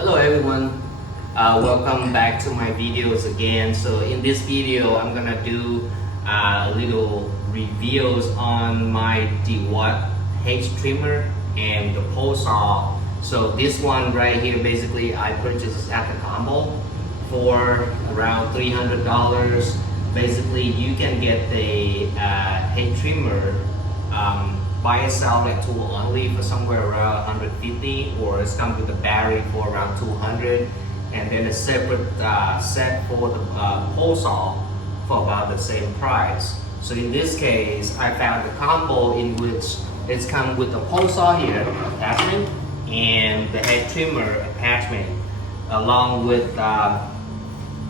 Hello everyone, welcome back to my videos again. So in this video I'm gonna do a little reviews on my Dewalt Hedge trimmer and the pole saw. So this one right here, basically I purchased at the combo for around $300. Basically you can get the hedge trimmer buy itself like tool only for somewhere around 150, or it's come with a battery for around 200, and then a separate set for the pole saw for about the same price. So in this case I found a combo in which it's come with the pole saw here attachment and the head trimmer attachment, along with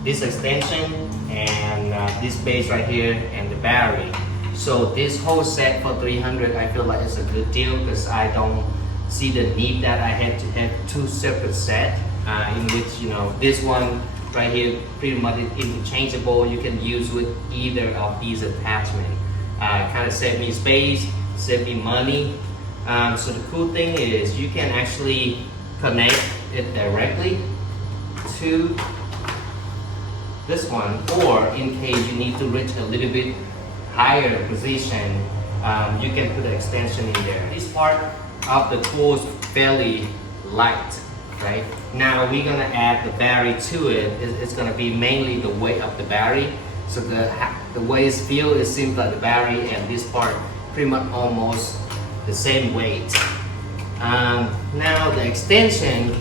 this extension and this base right here and the battery. So this whole set for 300, I feel like it's a good deal because I don't see the need that I had to have two separate sets in which, you know, this one right here pretty much interchangeable. You can use with either of these attachments. Kind of save me space, save me money. So the cool thing is you can actually connect it directly to this one, or in case you need to reach a little bit higher position, you can put an extension in there. This part of the tool is fairly light, right? Now we're gonna add the battery to it. It's gonna be mainly the weight of the battery. So the way it feels, it seems like the battery and this part pretty much almost the same weight. Now the extension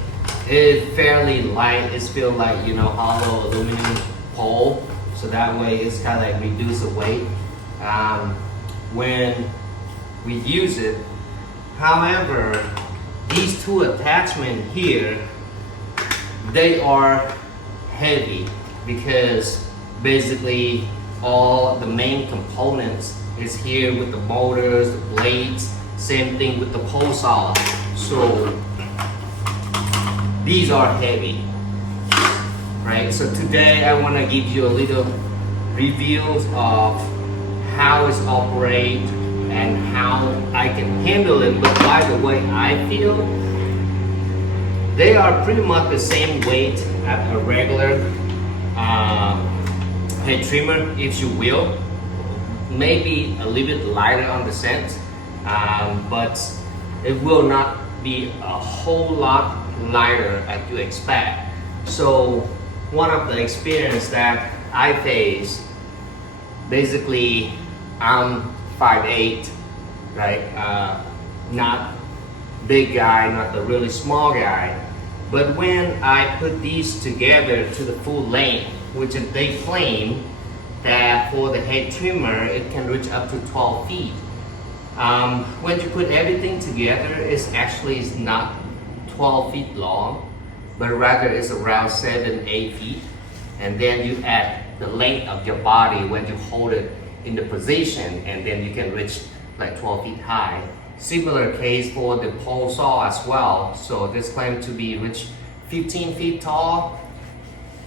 is fairly light. It feels like, you know, hollow aluminum pole. So that way it's kind of like reduce the weight when we use it. However, these two attachments here, they are heavy because basically all the main components is here with the motors, the blades, same thing with the pole saw. So these are heavy, right? So today I want to give you a little reviews of how it's operate and how I can handle it. But by the way, I feel they are pretty much the same weight as a regular head trimmer, if you will. Maybe a little bit lighter on the scent, but it will not be a whole lot lighter as you expect. So one of the experience that I face, basically I'm 5'8", right? Not big guy, not the really small guy. But when I put these together to the full length, which they claim that for the head trimmer, it can reach up to 12 feet. When you put everything together, it's actually not 12 feet long, but rather it's around 7-8 feet. And then you add the length of your body when you hold it in the position, and then you can reach like 12 feet high. Similar case for the pole saw as well. So this claim to be reach 15 feet tall.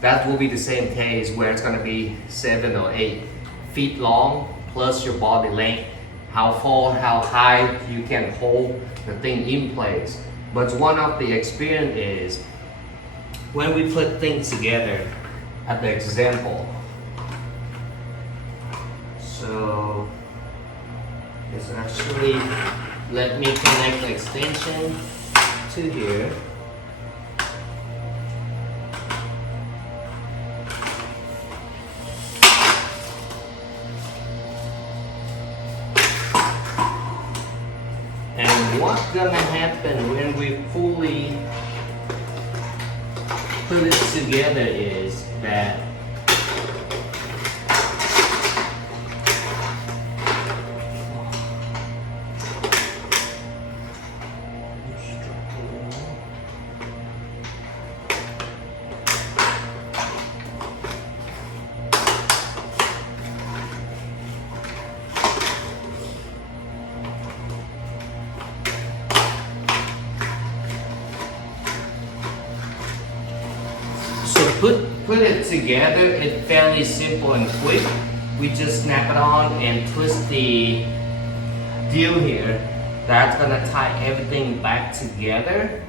That will be the same case where it's gonna be 7 or 8 feet long, plus your body length, how far, how high you can hold the thing in place. But one of the experience is when we put things together, at the example. So it's actually, let me connect the extension to here. And what's gonna happen when we fully put it together is that put it together, it's fairly simple and quick. We just snap it on and twist the deal here. That's gonna tie everything back together.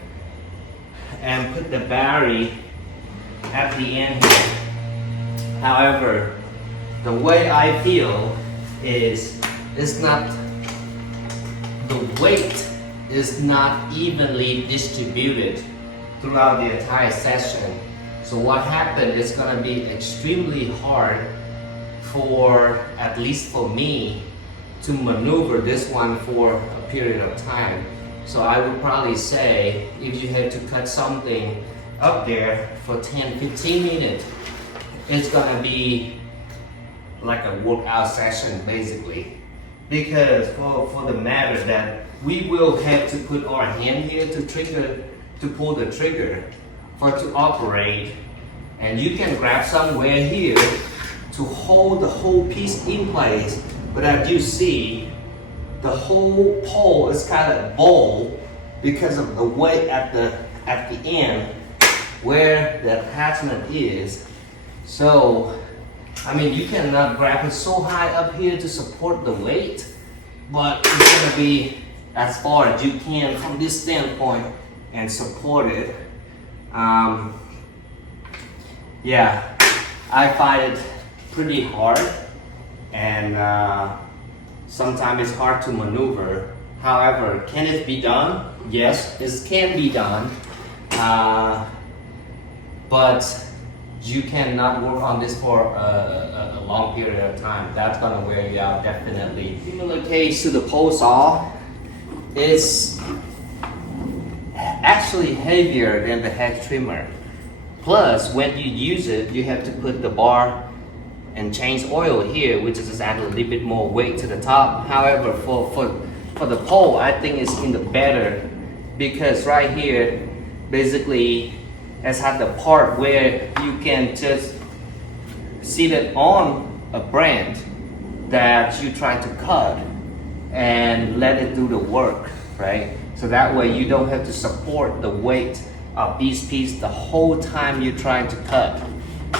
and put the battery at the end here. However, the way I feel is the weight is not evenly distributed throughout the entire session. So what happened is going to be extremely hard for, at least for me, to maneuver this one for a period of time. So I would probably say if you have to cut something up there for 10-15 minutes, it's gonna be like a workout session basically. Because for the matter that we will have to put our hand here to pull the trigger for it to operate, and you can grab somewhere here to hold the whole piece in place. But as you see, the whole pole is kind of bold because of the weight at the end where the attachment is. So, I mean, you cannot grab it so high up here to support the weight, but it's gonna be as far as you can from this standpoint and support it. Yeah, I find it pretty hard, and sometimes it's hard to maneuver. However, can it be done? Yes, it can be done, but you cannot work on this for a long period of time. That's gonna wear you out definitely. Similar case to the pole saw, it's actually heavier than the hedge trimmer. Plus, when you use it, you have to put the bar and change oil here, which is just add a little bit more weight to the top. However, for the pole, I think it's in the better, because right here, basically, has had the part where you can just sit it on a branch that you try to cut and let it do the work, right? So that way you don't have to support the weight of these pieces the whole time you're trying to cut.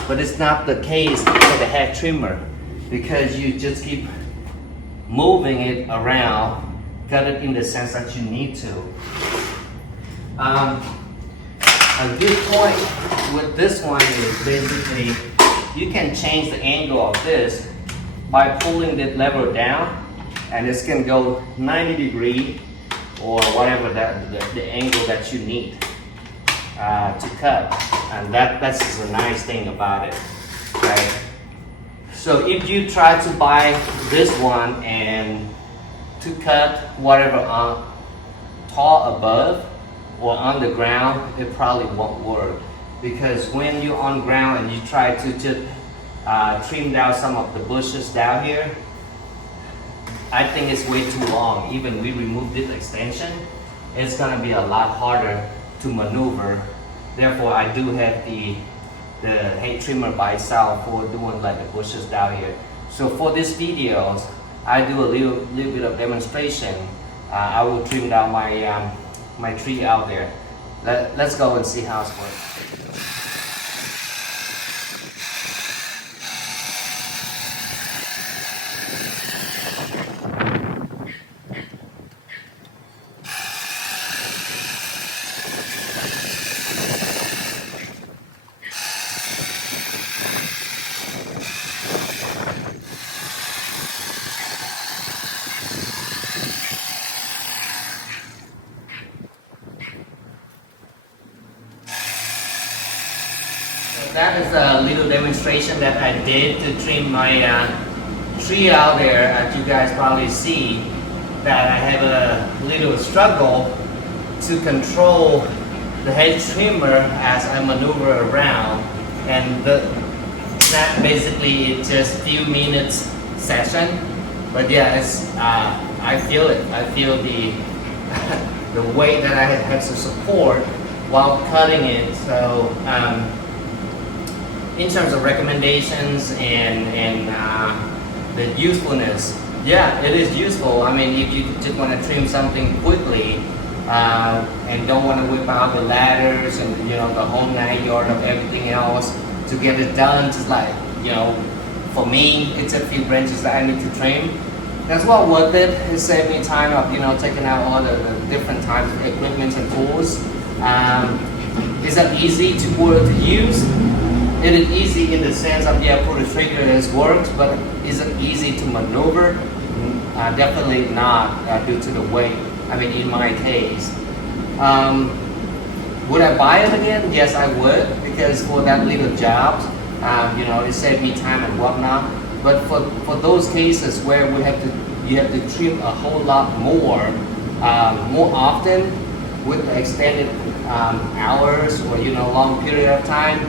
But it's not the case for the hedge trimmer, because you just keep moving it around, cut it in the sense that you need to. A good point with this one is basically you can change the angle of this by pulling the lever down, and this can go 90 degrees or whatever the angle that you need to cut. And that's the nice thing about it, right? So if you try to buy this one and to cut whatever tall above or on the ground, it probably won't work, because when you're on ground and you try to just trim down some of the bushes down here, I think it's way too long. Even we remove this extension, it's gonna be a lot harder to maneuver. Therefore, I do have the hedge trimmer by itself for doing like the bushes down here. So for this videos, I do a little bit of demonstration. I will trim down my tree out there. Let's go and see how it's working. That is a little demonstration that I did to trim my tree out there. As you guys probably see, that I have a little struggle to control the hedge trimmer as I maneuver around, and that basically is just few minutes session. But yeah, it's I feel it. I feel the the weight that I have to support while cutting it. So. In terms of recommendations and the usefulness, yeah, it is useful. I mean, if you just want to trim something quickly and don't want to whip out the ladders and the whole 9 yards of everything else to get it done, just like for me, it's a few branches that I need to trim. That's well worth it. It saved me time of taking out all the different types of equipment and tools. Is that easy to use? It is easy in the sense of, yeah, pull the trigger, it works, but is it easy to maneuver? Definitely not, due to the weight. I mean, in my case. Would I buy it again? Yes, I would, because for that little jobs, it saved me time and whatnot. But for those cases where you have to trim a whole lot more often with the extended hours or long period of time.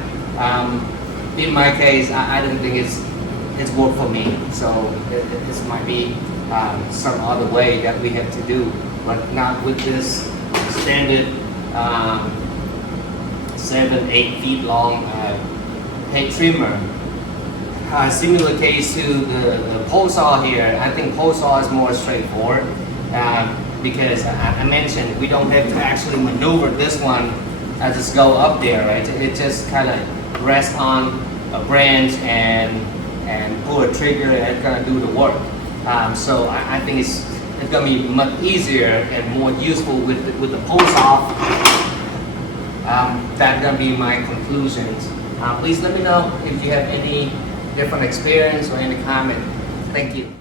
In my case, I don't think it's work for me. So this might be some other way that we have to do, but not with this standard 7-8 feet long hedge trimmer. Similar case to the pole saw here. I think pole saw is more straightforward because I mentioned we don't have to actually maneuver this one. I just go up there, right? It just kind of rests on a branch and pull a trigger, and it's gonna do the work. So I think it's gonna be much easier and more useful with the pole saw. That's gonna be my conclusions. Please let me know if you have any different experience or any comment. Thank you.